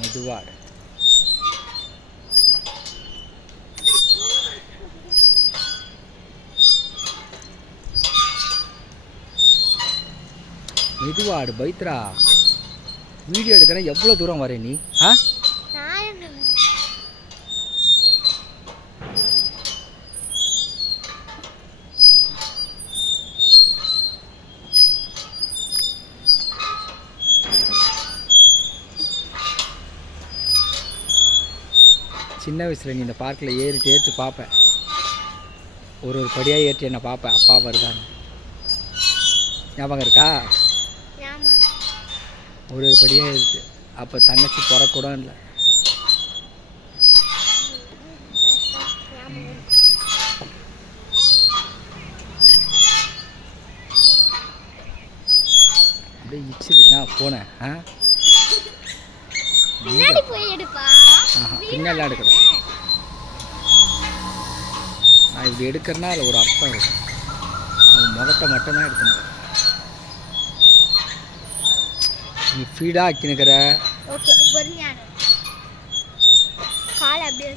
மெதுவாக. மெதுவாடு பைத்ரா வீடியோ எடுக்கிறேன். எவ்வளோ தூரம் வரேன் நீ? ஆ நான் என்ன சின்ன வயசில் நீ இந்த பார்க்கில் ஏறிட்டு ஏறிட்டு பார்ப்பேன். ஒரு ஒரு படியாக ஏறிட்டு என்னை பார்ப்பேன். அப்பா வருதான்னு. ஞாபகம் இருக்கா? ஒரு ஒரு படியாக ஏறிட்டு. அப்போ தங்கச்சி பிறக்கூட இல்லை. அப்படியே இச்சுது நான் போனேன் ஆ? பின்னாடி போய் எடுப்பா. பின்னெல்லாம் எடுக்கணும் நான் இப்படி எடுக்கிறேன்னா அதில் ஒரு அர்த்தம் இருக்கும் அவன் முகத்தை மட்டும்தான் எடுக்கணும். நீ ஃபீடாக ஆக்கினுக்கிற ஓகே பொறுமையான காலை அப்படியே